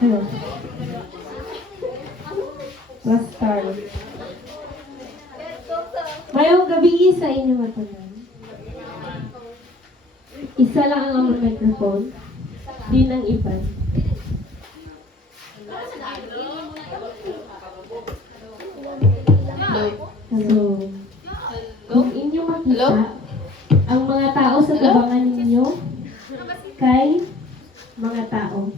Hello. Pastor. Mayong gabi sa inyo matunan. Isa lang ang among microphone. Di nang iban. So, kung inyo makita, ang mga tao sa tabangan ninyo kay mga tao.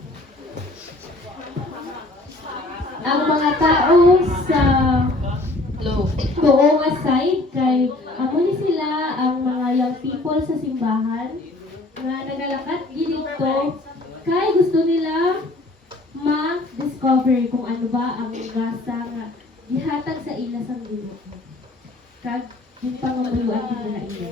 Ang mga tao sa tuong side kay amo ni sila ang mga young people sa simbahan nga nagalakad dito kay gusto nila ma-discover kung ano ba ang gasa nga gihatag sa ila sa Ginoo. Kag yung pangamuluan din nila ila.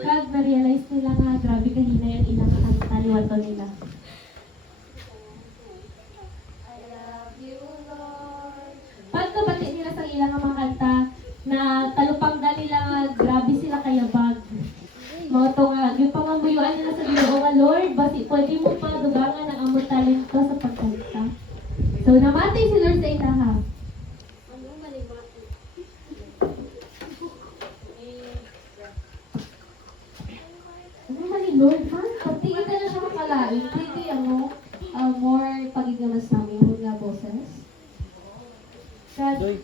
Kag na-realize nila nga grabe kahina yung ilang taliwato nila. Pagkabati nila sa ilang mga kanta na talupang nila nga grabe sila kayabag. Mga to nga, yung pamamuyuan nila sa Ginoo nga Lord, basi pwede mo pa dugangan ang among talento sa pagkanta. So namatay si Lord sa ilaha. Ano man ni Lord, ha? Pagtingin ka na siya makalain, pwede more pagigamas namin yung nga boses. Kasi,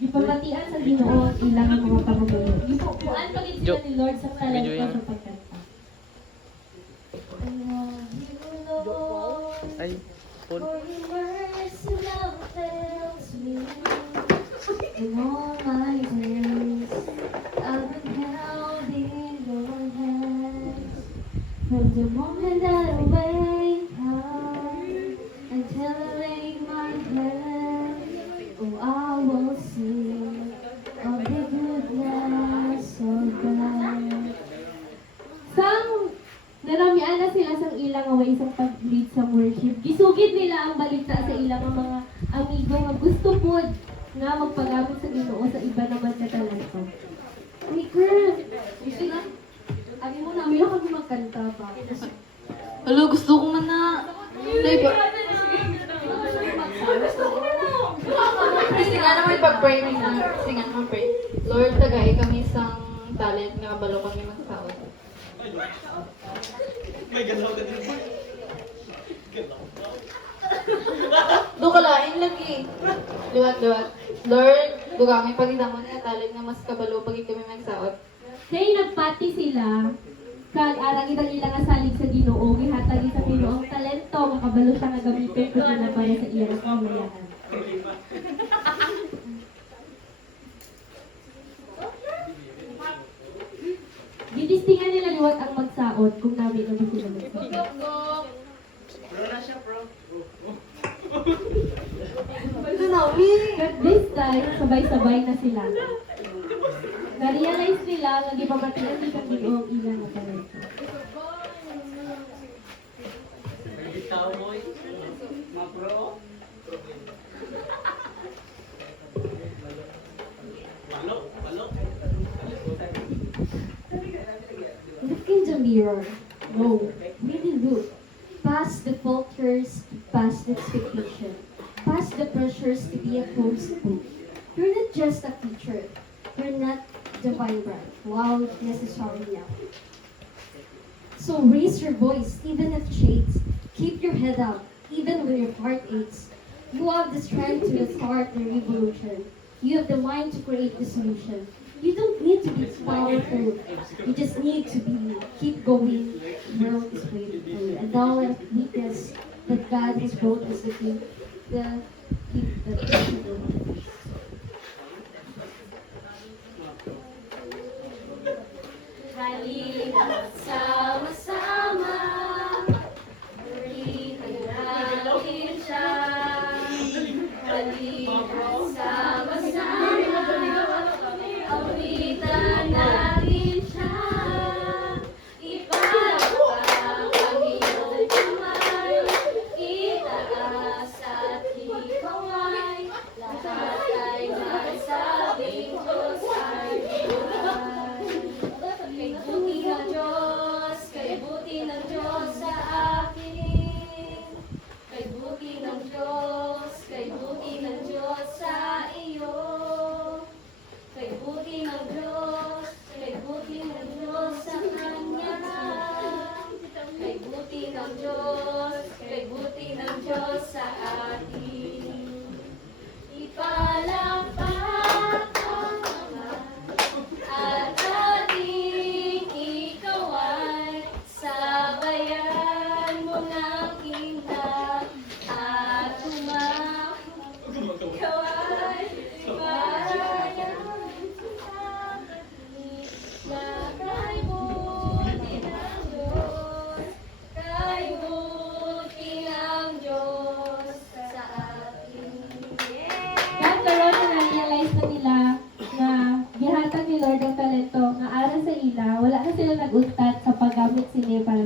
ipamatian sa Ginoo ang ilang mga pamumuyo. Ipuan pagin sila ni Lord sa talento sa pagkanta. I love you, Lord, Ay, Paul. for your mercy love fails me. In all my days, I've been held in your hands. From the moment that I wake up until I lay my head, oh, I will sing of the goodness of God. Sang naramian na sila sang ilang away sa pag-lead sa worship. Gisugid nila ang balita sa ilang mga amigo nga gusto po nga magpagamit sa Ginoo sa iba naman na talento. Ay, girl! Gusto na? Abi mo na, amiyo kami magkanta ba? Hello, gusto ko man na. Like, kasi nga naman pag-pray mo na. Kasi nga naman pray. Lord, tagay kami isang talent nga kabalo kami magsaot. May galaw ka din. Do ka lain lagi. Liwat. Lord, do kami pagkita mo nga talent nga mas kabalo pag kami magsaot. Kaya nagpati sila, kag arang itang ilang asalig sa Ginoo, gihatag sa Ginoo ang talento, makabalo siya nga gamitin ko nila para sa ilang kamayahan. Gidistingan nila liwat ang magsaot kung namin na ba sila magsaot. At this time, sabay-sabay na sila. Na-realize nila nga gipamatian ni kang Ginoo ang ilang na talento. Ikaw, boy. Ma-pro. Balok. Look in the mirror. No, really look. Past the filters, past the expectation, past the pressures to be a close book. You're not just a teacher. You're not divine brand. Wow, necessary now. So raise your voice, even if shakes. Keep your head up, even when your heart aches. You have the strength to start the revolution. You have the mind to create the solution. You don't need to be powerful. You just need to be. Keep going. The world is waiting for you. And now let weakness that God has brought us to keep the Halika sama-sama, berikan natin siya. Halika sama-sama, awitan natin siya. Ipalakpak sila nag-untat sa paggamit sila para